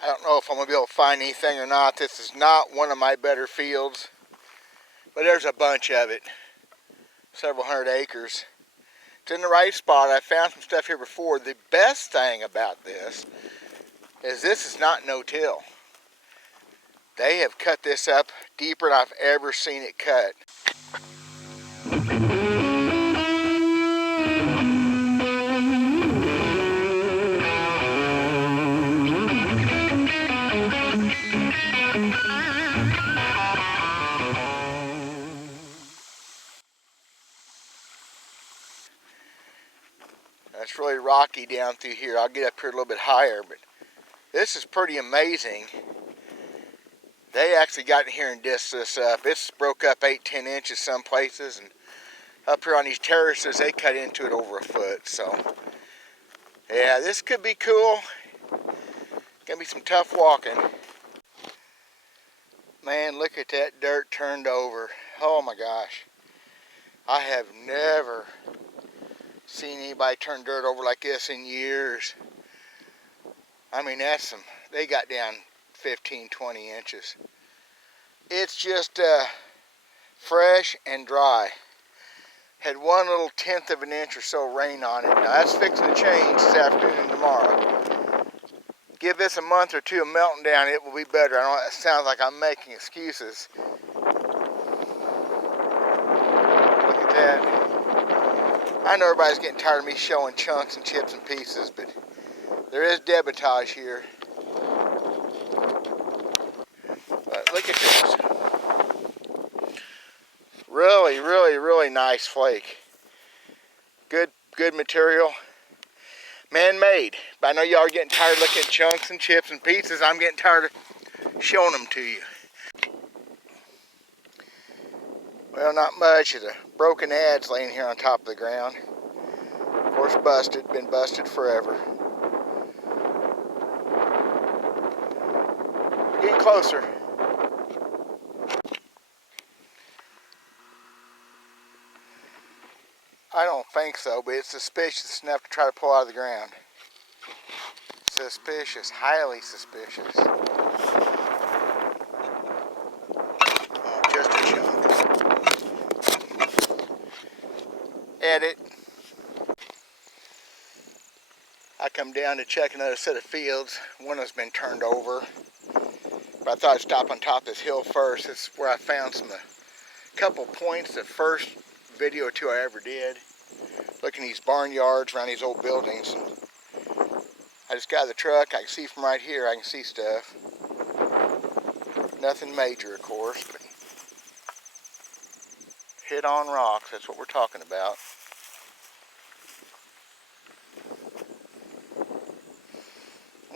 I don't know if I'm going to be able to find anything or not. This is not one of my better fields, but there's a bunch of it. Several hundred acres. It's in the right spot. I found some stuff here before. The best thing about this is not no-till. They have cut this up deeper than I've ever seen it cut. It's really rocky down through here. I'll get up here a little bit higher, but this is pretty amazing. They actually got in here and disced this up. It's broke up 8-10 inches some places, and up here on these terraces they cut into it over a foot. So yeah, this could be cool. Gonna be some tough walking. Man, look at that dirt turned over. Oh my gosh, I have never seen anybody turn dirt over like this in years. I mean, that's some, they got down 15-20 inches. It's just fresh and dry. Had one little 1/10 of an inch or so rain on it. Now that's fixing to change this afternoon and tomorrow. Give this a month or two of melting down, it will be better. I know it sounds like I'm making excuses. Look at that. I know everybody's getting tired of me showing chunks and chips and pieces, but there is debitage here. But look at this. Really, really, really nice flake. Good material. Man-made. But I know y'all are getting tired of looking at chunks and chips and pieces. I'm getting tired of showing them to you. Well, not much. There's a broken adze laying here on top of the ground. Of course, busted. Been busted forever. We're getting closer. I don't think so, but it's suspicious enough to try to pull out of the ground. Suspicious, highly suspicious. Oh, just a chunk. Edit. I come down to check another set of fields. One has been turned over. But I thought I'd stop on top of this hill first. This is where I found a couple points, the first video or two I ever did. Looking at these barnyards around these old buildings. I just got out of the truck. I can see from right here. I can see stuff. Nothing major, of course, but hit on rocks. That's what we're talking about.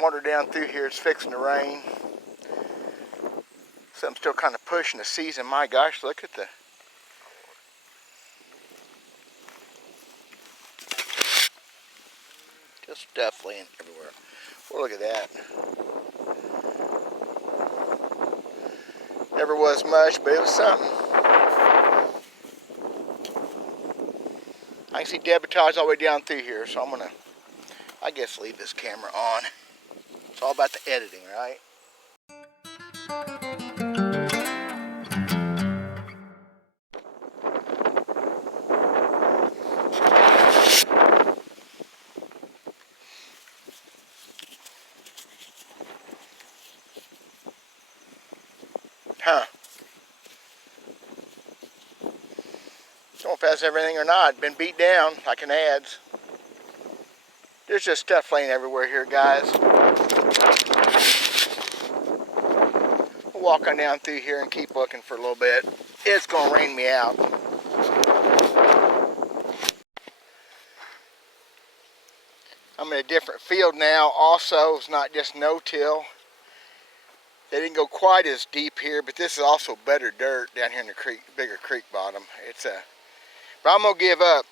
Water down through here. It's fixing to rain. So I'm still kind of pushing the season. My gosh, look at the just stuff laying everywhere. Well, look at that. Never was much, but it was something. I can see debitage all the way down through here, so I'm gonna, I guess, leave this camera on. It's all about the editing, right? Huh. Don't know if that's everything or not. Been beat down like an adze. There's just stuff laying everywhere here, guys. We'll walk on down through here and keep looking for a little bit. It's gonna rain me out. I'm in a different field now. Also, it's not just no-till. They didn't go quite as deep here, but this is also better dirt down here in the creek, bigger creek bottom. But I'm gonna give up.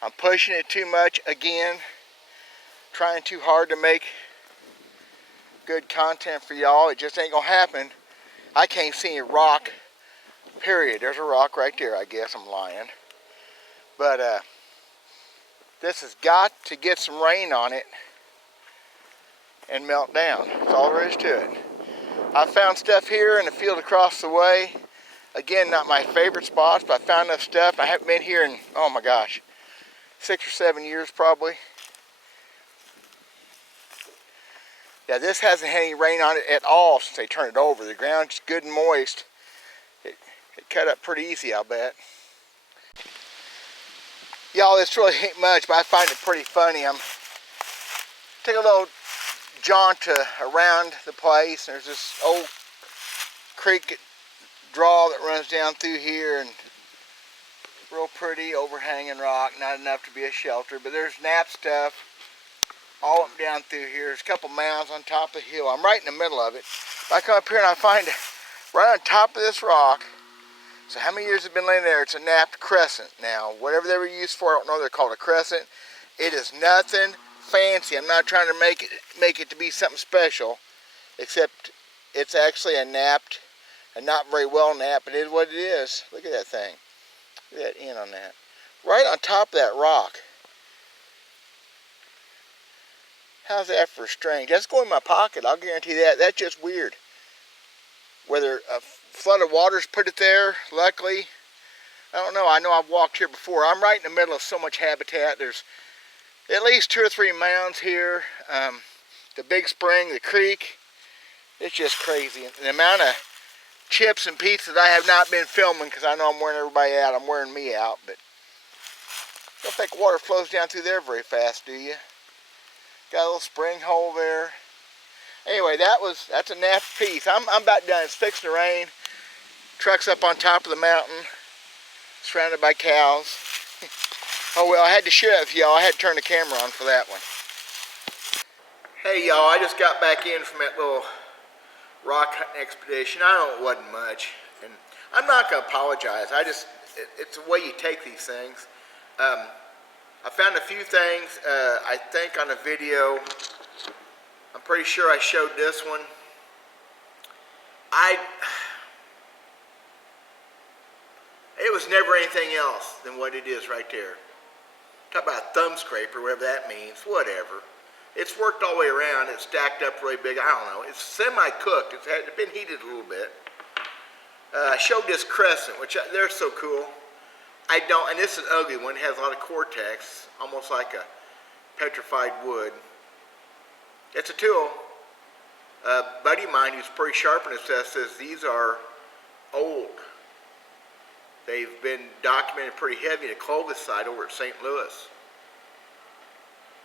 I'm pushing it too much again, trying too hard to make good content for y'all. It just ain't gonna happen. I can't see a rock, period. There's a rock right there, I guess. I'm lying. But this has got to get some rain on it. and melt down. That's all there is to it. I found stuff here in the field across the way. Again, not my favorite spots, but I found enough stuff. I haven't been here in, oh my gosh, 6 or 7 years probably. Yeah, this hasn't had any rain on it at all since they turned it over. The ground's good and moist. It cut up pretty easy, I'll bet. Y'all, this really ain't much, but I find it pretty funny. I'm taking a little jaunt around the place. There's this old creek draw that runs down through here, and real pretty overhanging rock. Not enough to be a shelter, but there's nap stuff all up and down through here. There's a couple mounds on top of the hill. I'm right in the middle of it. I come up here and I find right on top of this rock. So how many years have been laying there? It's a napped crescent. Now, whatever they were used for, I don't know. They're called a crescent. It is nothing fancy. I'm not trying to make it to be something special, except it's actually a napped, and not very well napped, but it is what it is. Look at that thing. Look at that end on that. Right on top of that rock. How's that for strange? That's going in my pocket, I'll guarantee that. That's just weird. Whether a flood of waters put it there, luckily, I don't know. I know I've walked here before. I'm right in the middle of so much habitat. There's at least 2 or 3 mounds here. The big spring, the creek. It's just crazy. And the amount of chips and pieces I have not been filming, because I know I'm wearing everybody out. I'm wearing me out, but don't think water flows down through there very fast, do you? Got a little spring hole there. Anyway, that's a napped piece. I'm about done. It's fixing to rain. Truck's up on top of the mountain, surrounded by cows. Oh well, I had to share it with y'all. I had to turn the camera on for that one. Hey y'all, I just got back in from that little rock hunting expedition. I know it wasn't much, and I'm not going to apologize. It's the way you take these things. I found a few things, I think on a video. I'm pretty sure I showed this one. It was never anything else than what it is right there. Talk about a thumb scraper, whatever that means, whatever. It's worked all the way around. It's stacked up really big. I don't know. It's semi-cooked. It's been heated a little bit. I showed this crescent, which they're so cool. And this is an ugly one. It has a lot of cortex, almost like a petrified wood. It's a tool. A buddy of mine who's pretty sharp in his stuff says these are old. They've been documented pretty heavy in the Clovis site over at St. Louis.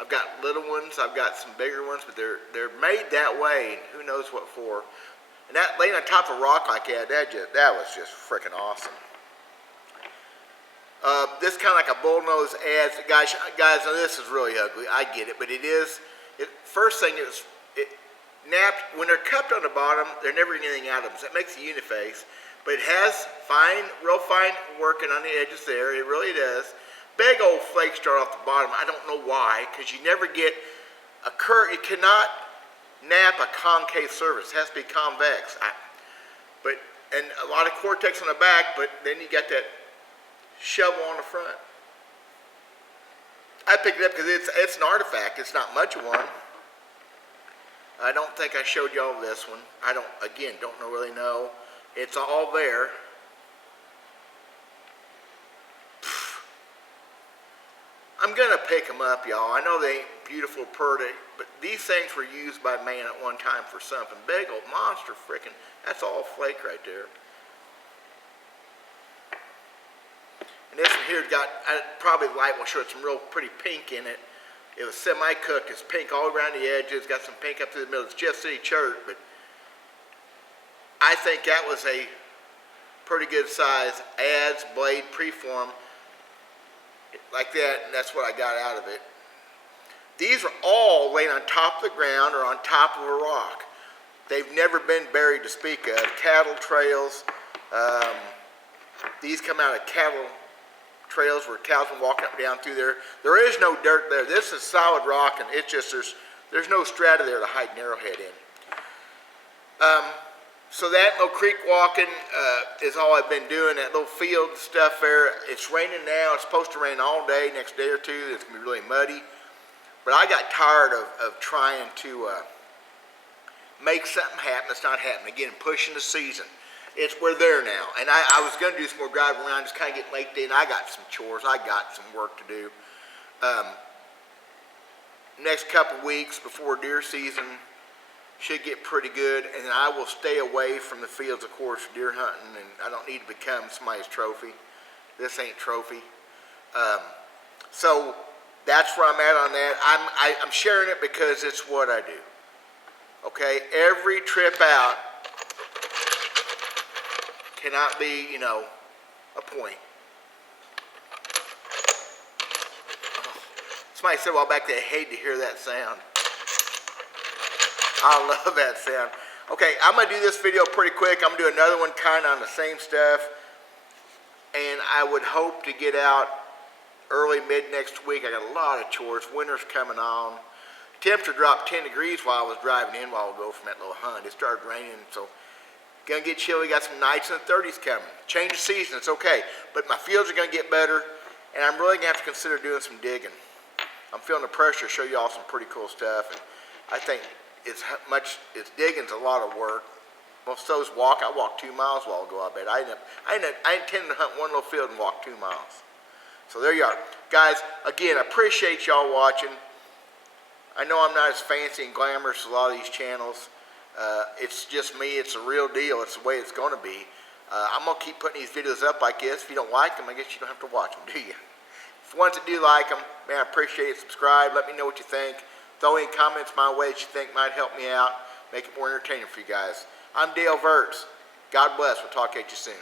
I've got little ones, I've got some bigger ones, but they're made that way, and who knows what for. And that laying on top of a rock like that, that was just freaking awesome. This kind of like a bullnose adds, guys, now this is really ugly, I get it, but first thing is, napped, when they're cupped on the bottom, they're never getting anything out of them, so that makes a uniface, but it has real fine working on the edges there, it really does. Big old flakes start off the bottom, I don't know why, because you never get a curve, you cannot nap a concave surface, it has to be convex. And a lot of cortex on the back, but then you got that shovel on the front. I picked it up because it's an artifact. It's not much of one. I don't think I showed y'all this one. I don't really know. It's all there. I'm gonna pick them up, y'all. I know they ain't beautiful, pretty, but these things were used by man at one time for something. Big old monster frickin'. That's all flake right there. And this one here's got, probably the light will show it, some real pretty pink in it. It was semi-cooked. It's pink all around the edges. Got some pink up through the middle. It's Jeff City Church, but I think that was a pretty good size adze, blade, preform, like that, and that's what I got out of it. These are all laying on top of the ground or on top of a rock. They've never been buried to speak of. Cattle trails. These come out of cattle trails where cows can walk up and down through there. There is no dirt there. This is solid rock, and it's just there's no strata there to hide an arrowhead in. So that little creek walking is all I've been doing. That little field stuff there. It's raining now. It's supposed to rain all day. Next day or two, it's gonna be really muddy. But I got tired of trying to make something happen that's not happening. Again, pushing the season. We're there now. And I was going to do some more driving around, just kind of get late day, and I got some chores. I got some work to do. Next couple weeks before deer season should get pretty good, and I will stay away from the fields, of course, for deer hunting, and I don't need to become somebody's trophy. This ain't trophy. So that's where I'm at on that. I'm sharing it because it's what I do. Okay, every trip out cannot be, you know, a point. Somebody said a while back they hate to hear that sound. I love that sound. Okay, I'm going to do this video pretty quick. I'm going to do another one kind of on the same stuff. And I would hope to get out early, mid next week. I got a lot of chores. Winter's coming on. Temperature dropped 10 degrees while I was driving in a while ago from that little hunt. It started raining, so gonna get chilly. Got some nights in the 30s coming. Change of season, it's okay. But my fields are gonna get better, and I'm really gonna have to consider doing some digging. I'm feeling the pressure to show you all some pretty cool stuff, and I think it's digging's a lot of work. Most of those I walked 2 miles a while ago, I bet. I intended to hunt one little field and walk 2 miles. So there you are. Guys, again, I appreciate y'all watching. I know I'm not as fancy and glamorous as a lot of these channels. It's just me. It's a real deal. It's the way it's going to be. I'm going to keep putting these videos up like this. If you don't like them, I guess you don't have to watch them, do you? For ones that do like them, man, I appreciate it. Subscribe. Let me know what you think. Throw any comments my way that you think might help me out. Make it more entertaining for you guys. I'm Dale Verts. God bless. We'll talk to you soon.